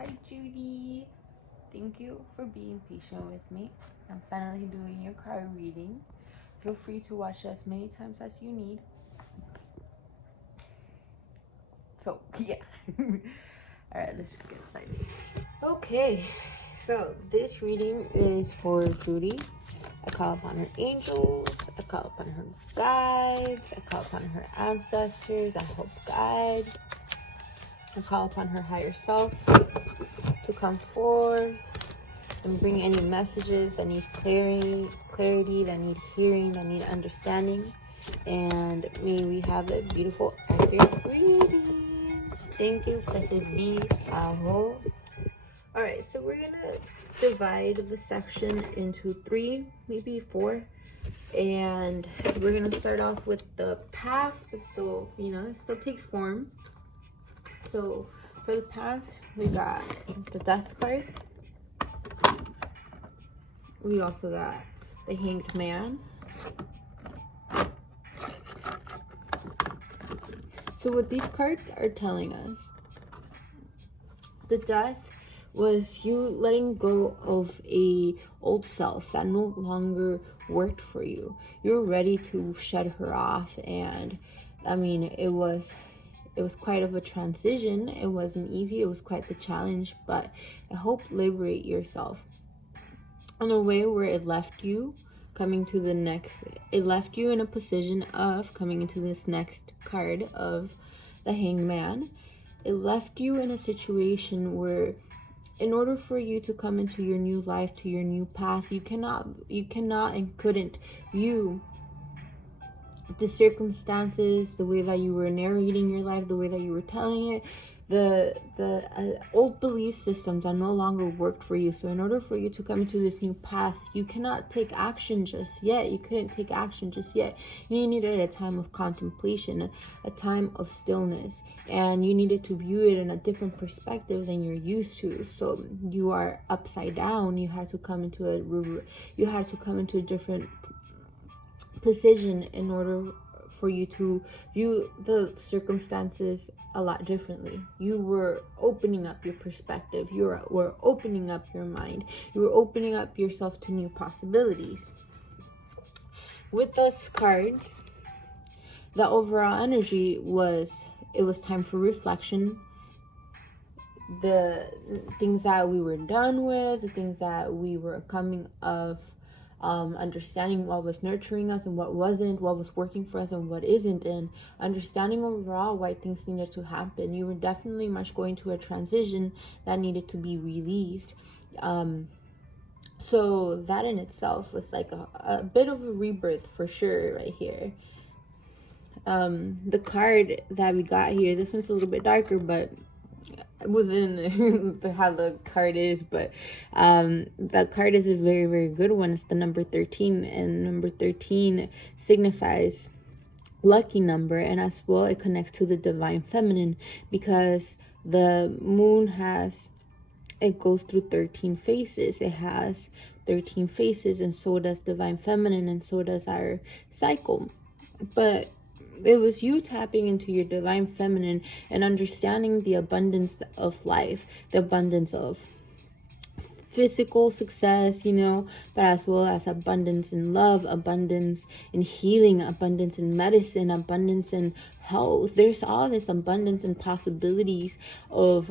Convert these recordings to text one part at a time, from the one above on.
Hi Judy, thank you for being patient with me. I'm finally doing your card reading. Feel free to watch as many times as you need. So yeah. Alright, let's get started. Okay, so this reading is for Judy. I call upon her angels, I call upon her guides, I call upon her ancestors, I help guide. I call upon her higher self to come forth and bring any messages that need clarity, that need hearing, that need understanding. And may we have a beautiful, accurate reading. Thank you, blessed be Aho. Alright, so we're gonna divide the section into 3, maybe 4. And we're gonna start off with the past, but still, it still takes form. So for the past, we got the Death card. We also got the Hanged Man. So what these cards are telling us, the Death was you letting go of a old self that no longer worked for you. You're ready to shed her off, and I mean, it was quite of a transition. It wasn't easy. It was quite the challenge, but I hope liberate yourself in a way where it left you it left you in a position of coming into this next card of the Hanged Man. It left you in a situation where in order for you to come into your new life, to your new path, you cannot and couldn't view the circumstances, the way that you were narrating your life, the way that you were telling it, the old belief systems that no longer worked for you. So in order for you to come into this new path, you cannot take action just yet. You couldn't take action just yet. You needed a time of contemplation, a time of stillness, and you needed to view it in a different perspective than you're used to. So you are upside down. You had to come into a different position in order for you to view the circumstances a lot differently. You were opening up your perspective. You were opening up your mind. You were opening up yourself to new possibilities. With those cards, the overall energy was, it was time for reflection. The things that we were done with, the things that we were coming of understanding what was nurturing us and what wasn't, what was working for us and what isn't, and understanding overall why things needed to happen. You were definitely much going to a transition that needed to be released. So that in itself was like a bit of a rebirth for sure right here. The card that we got here, this one's a little bit darker, but within how the card is, but that card is a very, very good one. It's the number 13, and number 13 signifies lucky number, and as well it connects to the divine feminine, because the moon goes through 13 phases. It has 13 phases, and so does divine feminine, and so does our cycle. But it was you tapping into your divine feminine and understanding the abundance of life, the abundance of physical success, but as well as abundance in love, abundance in healing, abundance in medicine, abundance in health. There's all this abundance and possibilities of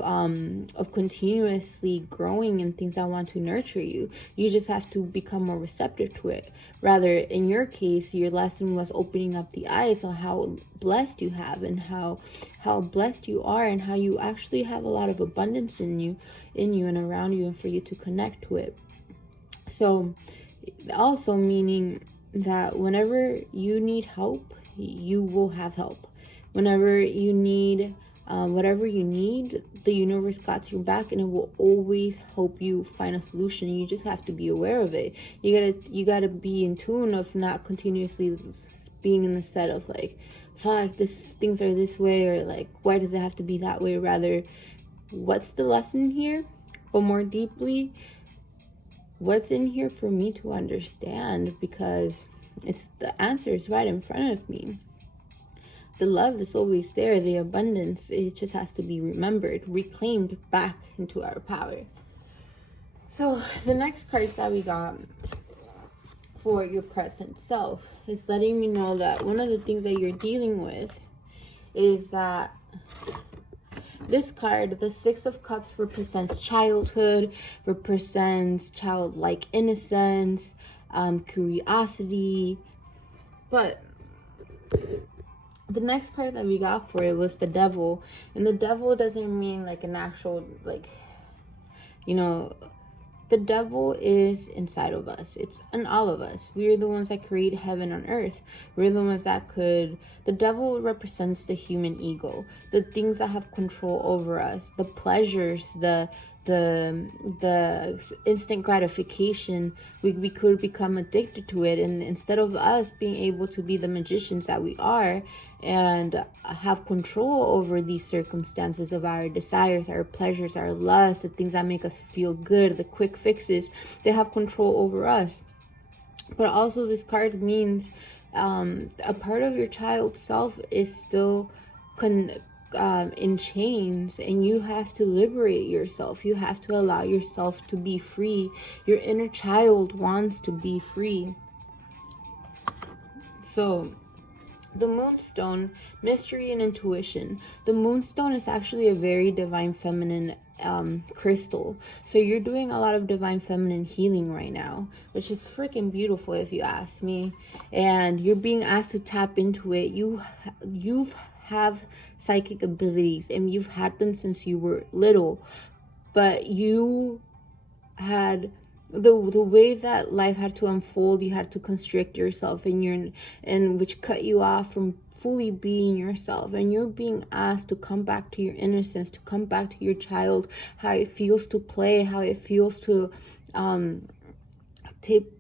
continuously growing and things that want to nurture you. You just have to become more receptive to it. Rather, in your case, your lesson was opening up the eyes on how blessed you have, and how blessed you are, and how you actually have a lot of abundance in you and around you, and for you to connect to it. So also meaning that whenever you need help, you will have help. Whenever you need whatever you need, the universe got your back, and it will always help you find a solution. You just have to be aware of it. You gotta be in tune of not continuously being in the set of like, fuck, things are this way, or like, why does it have to be that way? Rather, what's the lesson here? But more deeply, what's in here for me to understand? Because the answer is right in front of me. The love is always there. The abundance, it just has to be remembered, reclaimed back into our power. So the next cards that we got for your present self is letting me know that one of the things that you're dealing with is that this card, the Six of Cups, represents childhood, represents childlike innocence, curiosity. But the next card that we got for it was the Devil. And the Devil doesn't mean like an actual, like, you know, the devil is inside of us. It's in all of us. We are the ones that create heaven on earth. We're the ones that could... The devil represents the human ego, the things that have control over us, the pleasures, the instant gratification. We could become addicted to it, and instead of us being able to be the magicians that we are and have control over these circumstances of our desires, our pleasures, our lusts, the things that make us feel good, the quick fixes, they have control over us. But also this card means a part of your child self is still in chains, and you have to liberate yourself. You have to allow yourself to be free. Your inner child wants to be free. So the Moonstone, mystery and intuition. The Moonstone is actually a very divine feminine crystal. So you're doing a lot of divine feminine healing right now, which is freaking beautiful if you ask me. And you're being asked to tap into it. You've have psychic abilities, and you've had them since you were little, but you had the way that life had to unfold. You had to constrict yourself, and which cut you off from fully being yourself. And you're being asked to come back to your innocence, to come back to your child, how it feels to play, how it feels to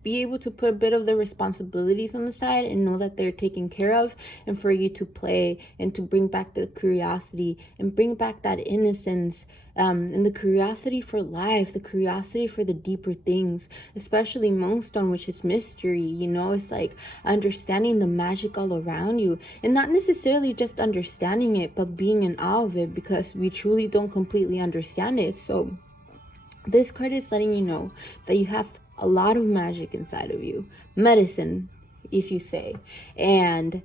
be able to put a bit of the responsibilities on the side and know that they're taken care of, and for you to play and to bring back the curiosity and bring back that innocence, and the curiosity for life, the curiosity for the deeper things, especially Moonstone, which is mystery. It's like understanding the magic all around you, and not necessarily just understanding it, but being in awe of it, because we truly don't completely understand it. So this card is letting you know that you have a lot of magic inside of you, medicine, if you say, and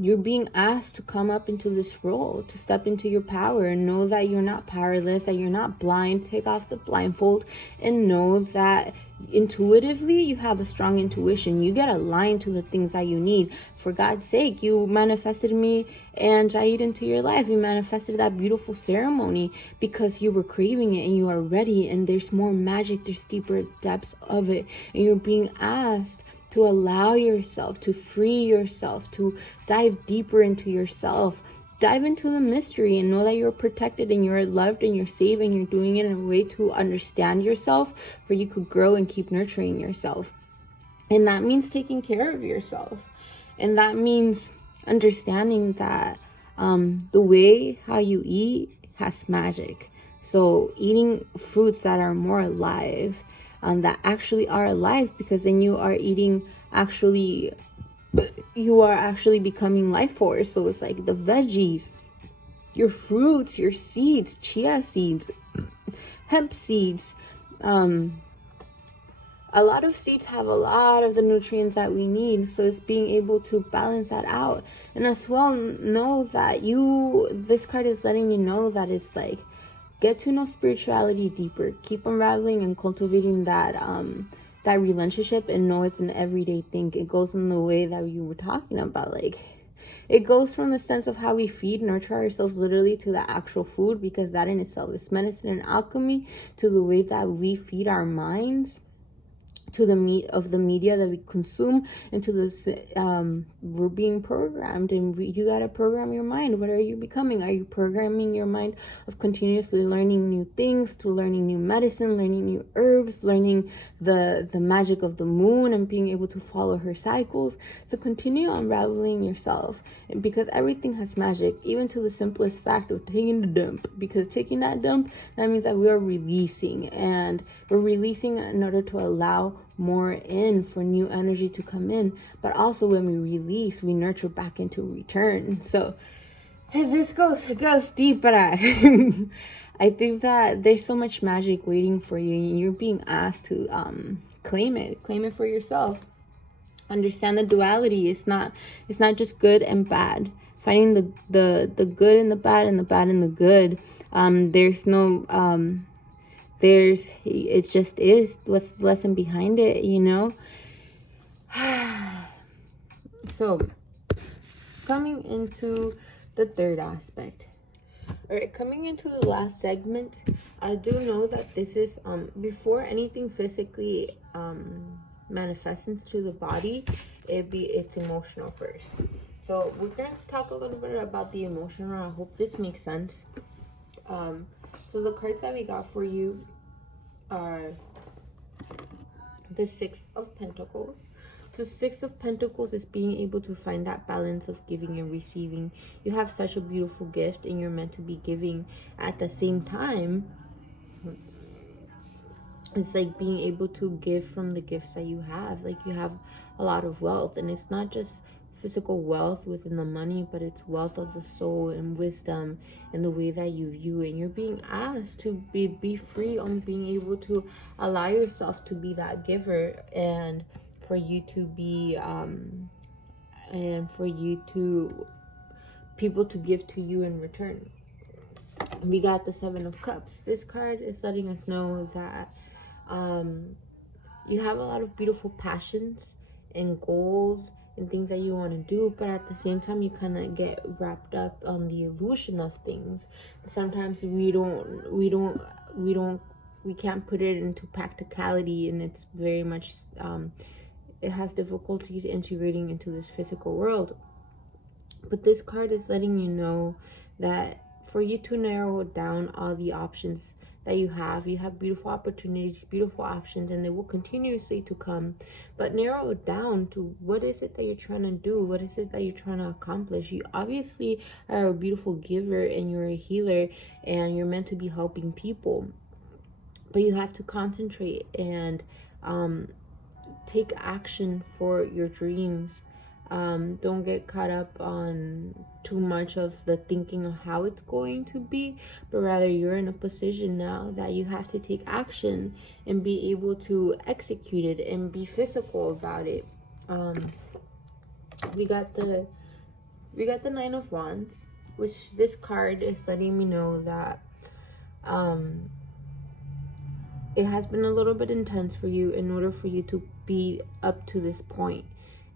you're being asked to come up into this role, to step into your power, and know that you're not powerless, that you're not blind. Take off the blindfold and know that intuitively you have a strong intuition. You get aligned to the things that you need. For God's sake, you manifested me and Judys into your life. You manifested that beautiful ceremony because you were craving it and you are ready, and there's more magic, there's deeper depths of it, and you're being asked to allow yourself, to free yourself, to dive deeper into yourself, dive into the mystery, and know that you're protected and you're loved and you're safe, and you're doing it in a way to understand yourself, for you could grow and keep nurturing yourself. And that means taking care of yourself, and that means understanding that the way how you eat has magic. So eating fruits that are more alive, that actually are alive, because then you are actually becoming life force. So it's like the veggies, your fruits, your seeds, chia seeds, hemp seeds. A lot of seeds have a lot of the nutrients that we need. So it's being able to balance that out. And as well, know that this card is letting you know that it's like, get to know spirituality deeper. Keep unraveling and cultivating that relationship, and know it's an everyday thing. It goes in the way that you were talking about. Like, it goes from the sense of how we feed, nurture ourselves literally, to the actual food, because that in itself is medicine and alchemy, to the way that we feed our minds, to the media that we consume, and to this we're being programmed, and you gotta program your mind. What are you becoming? Are you programming your mind of continuously learning new things, to learning new medicine, learning new herbs, learning the magic of the moon, and being able to follow her cycles? So continue unraveling yourself, because everything has magic, even to the simplest fact of taking the dump. Because taking that dump, that means that we are releasing, and we're releasing in order to allow more in, for new energy to come in. But also when we release, we nurture back into return. So hey, this goes deep, but I think that there's so much magic waiting for you, and you're being asked to claim it for yourself. Understand the duality. It's not just good and bad. Finding the good in the bad, and the bad in the good. There's no it just is. What's the lesson behind it, you know? So coming into the third aspect. All right, coming into the last segment, I do know that this is before anything physically manifests into the body, it's emotional first. So we're going to talk a little bit about the emotional. I hope this makes sense. So the cards that we got for you are the Six of Pentacles. So Six of Pentacles is being able to find that balance of giving and receiving. You have such a beautiful gift, and you're meant to be giving. At the same time, it's like being able to give from the gifts that you have. Like, you have a lot of wealth, and it's not just physical wealth within the money, but it's wealth of the soul and wisdom and the way that you view it. And you're being asked to be free on being able to allow yourself to be that giver, and for you to be and for you to people to give to you in return. We got the Seven of Cups. This card is letting us know that you have a lot of beautiful passions and goals and things that you want to do, but at the same time you kind of get wrapped up on the illusion of things. Sometimes we can't put it into practicality, and it's very much it has difficulties integrating into this physical world. But this card is letting you know that for you to narrow down all the options that you have beautiful opportunities, beautiful options, and they will continuously to come. But narrow it down to what is it that you're trying to do, what is it that you're trying to accomplish. You obviously are a beautiful giver, and you're a healer, and you're meant to be helping people. But you have to concentrate and take action for your dreams. Don't get caught up on too much of the thinking of how it's going to be, but rather you're in a position now that you have to take action and be able to execute it and be physical about it. We got the Nine of Wands, which this card is letting me know that it has been a little bit intense for you in order for you to be up to this point.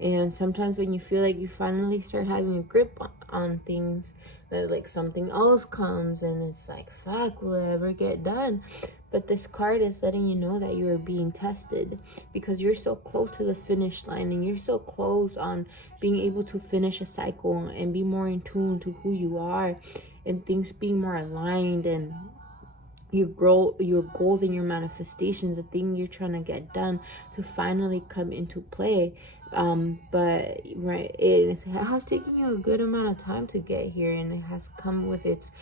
And sometimes when you feel like you finally start having a grip on things, that like something else comes and it's like, fuck, will it ever get done? But this card is letting you know that you are being tested, because you're so close to the finish line, and you're so close on being able to finish a cycle and be more in tune to who you are, and things being more aligned, and your goals and your manifestations, the thing you're trying to get done, to finally come into play. But right, it has taken you a good amount of time to get here, and it has come with its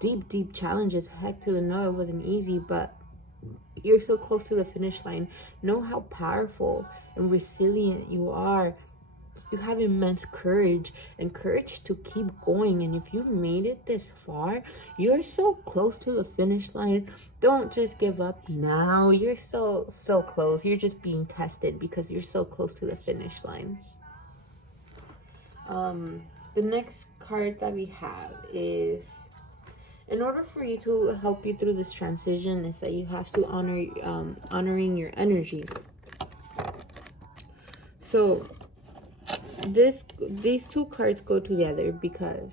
deep challenges. Heck to the no, it wasn't easy, but you're so close to the finish line. Know how powerful and resilient you are. You have immense courage to keep going. And if you've made it this far, you're so close to the finish line. Don't just give up now. You're so close. You're just being tested because you're so close to the finish line. The next card that we have is, in order for you to help you through this transition, is that you have to honoring your energy. So these two cards go together, because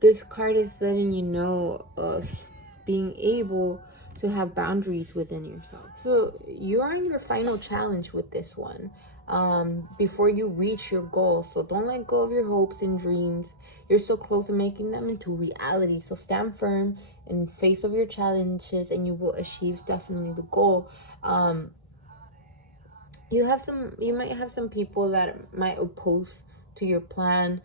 this card is letting you know of being able to have boundaries within yourself. So you're in your final challenge with this one, before you reach your goal. So don't let go of your hopes and dreams. You're so close to making them into reality. So stand firm in face of your challenges, and you will achieve definitely the goal. You might have some people that might oppose to your plan,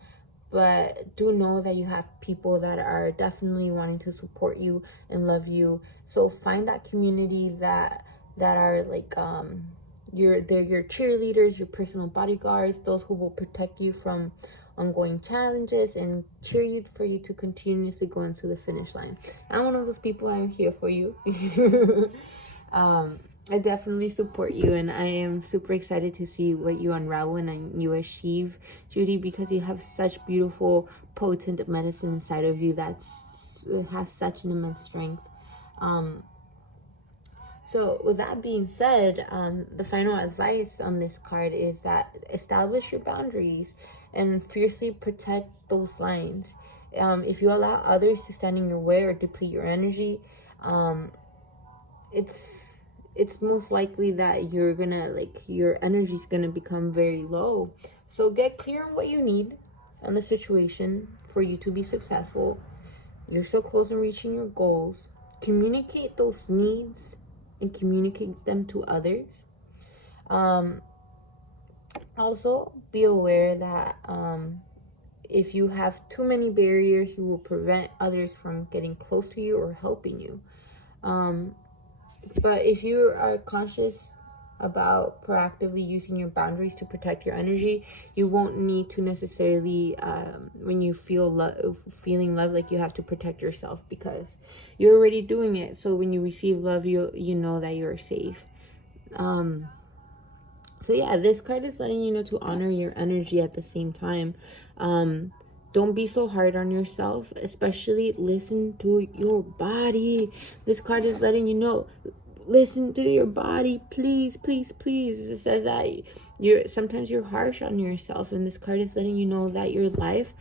but do know that you have people that are definitely wanting to support you and love you. So find that community that that are like they're your cheerleaders, your personal bodyguards, those who will protect you from ongoing challenges and cheer you for you to continuously go into the finish line. I'm one of those people. I'm here for you. I definitely support you, and I am super excited to see what you unravel and you achieve, Judy, because you have such beautiful, potent medicine inside of you that has such an immense strength. So with that being said, the final advice on this card is that establish your boundaries and fiercely protect those lines. If you allow others to stand in your way or deplete your energy, it's most likely that you're gonna, like, your energy is gonna become very low. So get clear on what you need and the situation for you to be successful. You're so close to reaching your goals. Communicate those needs and communicate them to others. Also, be aware that if you have too many barriers, you will prevent others from getting close to you or helping you. But if you are conscious about proactively using your boundaries to protect your energy, you won't need to necessarily, when you feeling love, like you have to protect yourself, because you're already doing it. So when you receive love, you know that you're safe. So yeah, this card is letting you know to honor your energy at the same time. Don't be so hard on yourself, especially listen to your body. This card is letting you know, listen to your body, please, please, please. It says that sometimes you're harsh on yourself, and this card is letting you know that your life,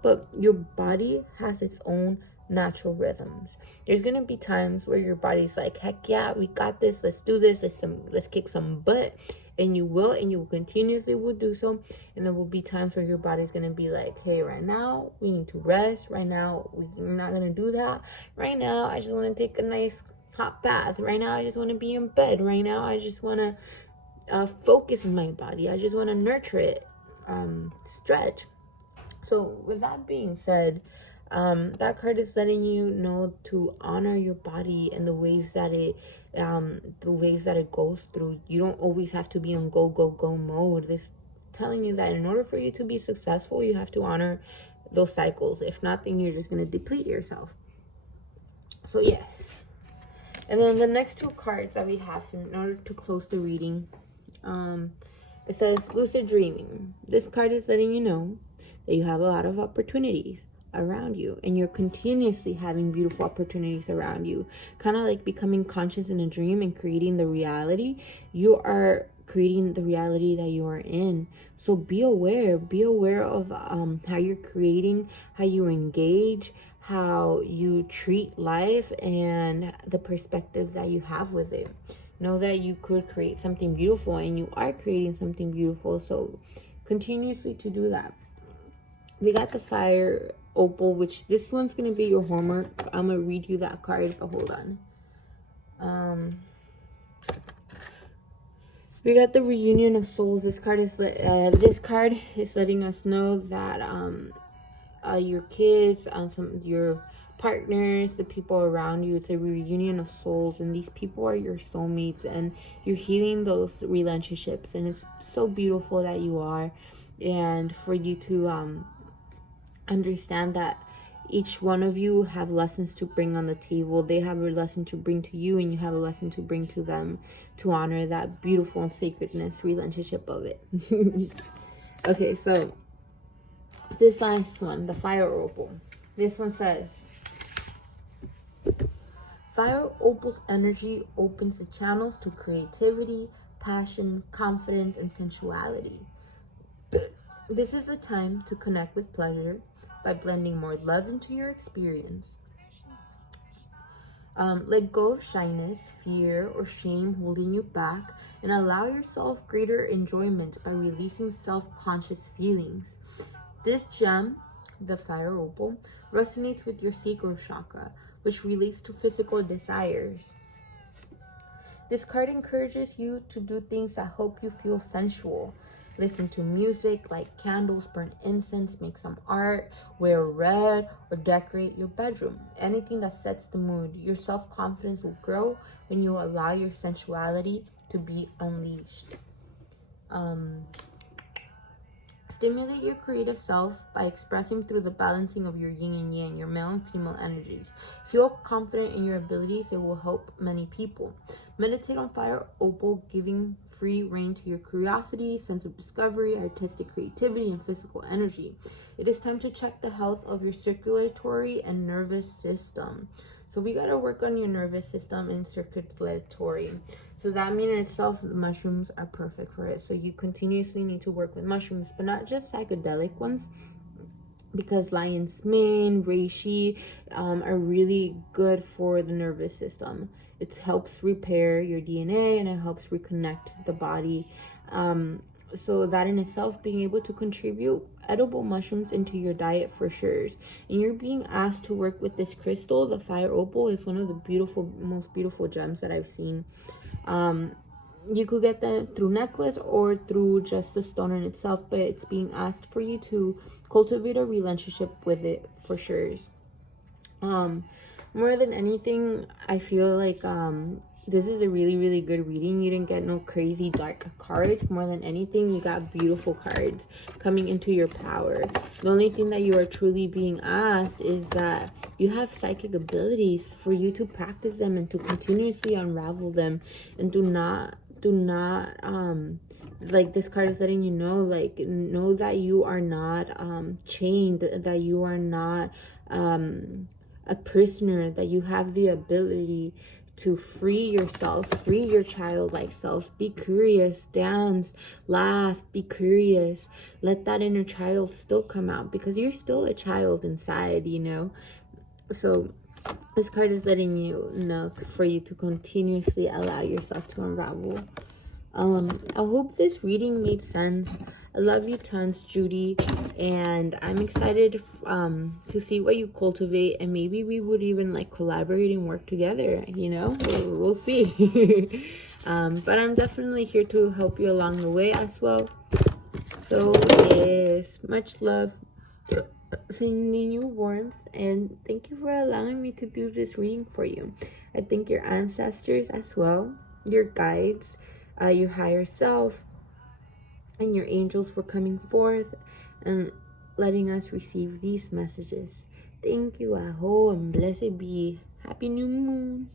but your body has its own natural rhythms. There's gonna be times where your body's like, heck yeah, we got this, let's do this, let's kick some butt. And you will continuously will do so. And there will be times where your body's going to be like, hey, right now we need to rest. Right now we're not going to do that. Right now I just want to take a nice hot bath. Right now I just want to be in bed. Right now I just want to focus in my body. I just want to nurture it, stretch. So with that being said, that card is letting you know to honor your body and the waves that it goes through. You don't always have to be in go mode. This telling you that in order for you to be successful, you have to honor those cycles. If not, then you're just going to deplete yourself. So yes. And then the next two cards that we have in order to close the reading, it says lucid dreaming. This card is letting you know that you have a lot of opportunities around you, and you're continuously having beautiful opportunities around you, kind of like becoming conscious in a dream and creating the reality. You are creating the reality that you are in. So be aware of how you're creating, how you engage, how you treat life, and the perspective that you have with it. Know that you could create something beautiful, and you are creating something beautiful. So continuously to do that. We got the fire opal, which this one's going to be your homework. I'm going to read you that card, but hold on. We got the reunion of souls. This card is letting us know that your kids, your partners, the people around you, it's a reunion of souls, and these people are your soulmates, and you're healing those relationships, and it's so beautiful that you are. And for you to understand that each one of you have lessons to bring on the table. They have a lesson to bring to you, and you have a lesson to bring to them, to honor that beautiful and sacredness relationship of it. Okay, so this last one, the fire opal. This one says, fire opal's energy opens the channels to creativity, passion, confidence, and sensuality. This is the time to connect with pleasure by blending more love into your experience. Let go of shyness, fear, or shame holding you back, and allow yourself greater enjoyment by releasing self-conscious feelings. This gem, the fire opal, resonates with your sacral chakra, which relates to physical desires. This card encourages you to do things that help you feel sensual. Listen to music, light candles, burn incense, make some art, wear red, or decorate your bedroom. Anything that sets the mood. Your self-confidence will grow when you allow your sensuality to be unleashed. Stimulate your creative self by expressing through the balancing of your yin and yang, your male and female energies. Feel confident in your abilities. It will help many people. Meditate on fire opal, giving free rein to your curiosity, sense of discovery, artistic creativity, and physical energy. It is time to check the health of your circulatory and nervous system. So we got to work on your nervous system and circulatory. So that means in itself, the mushrooms are perfect for it. So you continuously need to work with mushrooms, but not just psychedelic ones, because lion's mane, reishi are really good for the nervous system. It helps repair your DNA and it helps reconnect the body. So that in itself, being able to contribute edible mushrooms into your diet for sure. And you're being asked to work with this crystal. The fire opal is one of the most beautiful gems that I've seen. You could get them through necklace or through just the stone in itself, but it's being asked for you to cultivate a relationship with it for sure. More than anything, I feel like this is a really, really good reading. You didn't get no crazy dark cards. More than anything, you got beautiful cards coming into your power. The only thing that you are truly being asked is that you have psychic abilities for you to practice them and to continuously unravel them, and do not like this card is letting you know, like, know that you are not chained, that you are not a prisoner, that you have the ability to free yourself, free your childlike self. Be curious, dance, laugh, be curious. Let that inner child still come out, because you're still a child inside, you know. So this card is letting you know for you to continuously allow yourself to unravel. I hope this reading made sense. I love you tons, Judy, and I'm excited to see what you cultivate, and maybe we would even like collaborate and work together, you know. We'll see. But I'm definitely here to help you along the way as well. So yes, much love, sending you warmth, and thank you for allowing me to do this reading for you. I thank your ancestors as well, your guides, your higher self, and your angels for coming forth and letting us receive these messages. Thank you, Aho, and blessed be. Happy new moon.